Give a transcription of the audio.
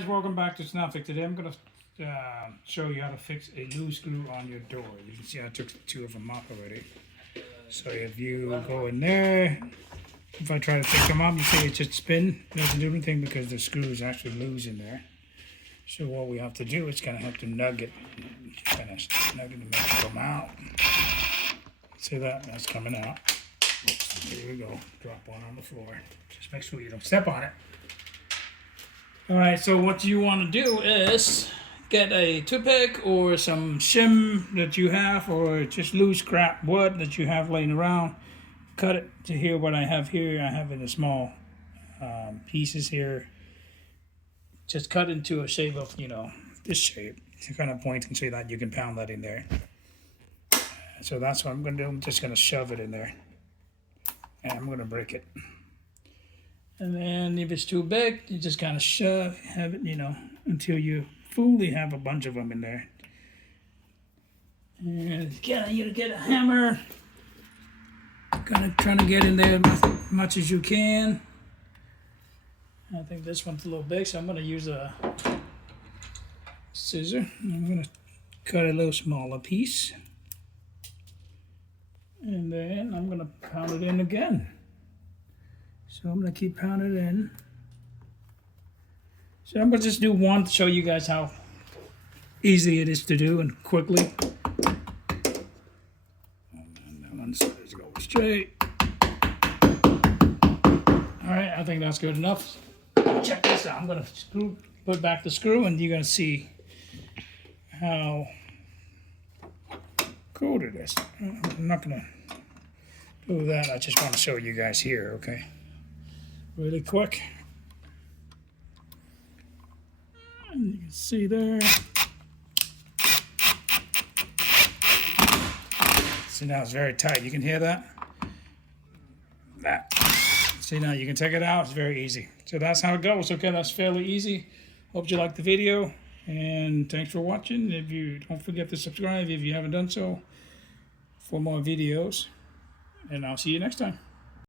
Guys, welcome back to Snapfix. Today I'm going to show you how to fix a loose screw on your door. You can see I took 2 of them off already. So if you go in there, if I try to take them off, you see it just spin. It doesn't do anything because the screw is actually loose in there. So what we have to do is kind of have to nug it, to make it come out. See that? That's coming out. Here we go. Drop one on the floor. Just make sure you don't step on it. Alright, so what you want to do is get a toothpick or some shim that you have, or just loose scrap wood that you have laying around. Cut it to here. What I have here, I have it in small pieces here. Just cut into a shape of, this shape. To kind of point and so that you can pound that in there. So that's what I'm going to do. I'm just going to shove it in there. And I'm going to break it. And then if it's too big, you just kind of have it, until you fully have a bunch of them in there. And you get a hammer. Trying to get in there as much as you can. I think this one's a little big, so I'm going to use a scissor. I'm going to cut a little smaller piece. And then I'm going to pound it in again. So I'm going to keep pounding it in. So I'm going to just do one to show you guys how easy it is to do and quickly. And that one side's go straight. Alright, I think that's good enough. Check this out. I'm going to put back the screw and you're going to see how cool it is. I'm not going to do that. I just want to show you guys here, okay? Really quick. And you can see there. See, now it's very tight. You can hear that? See, now you can take it out. It's very easy. So that's how it goes. Okay, that's fairly easy. Hope you liked the video. And thanks for watching. If you don't forget to subscribe if you haven't done so for more videos. And I'll see you next time.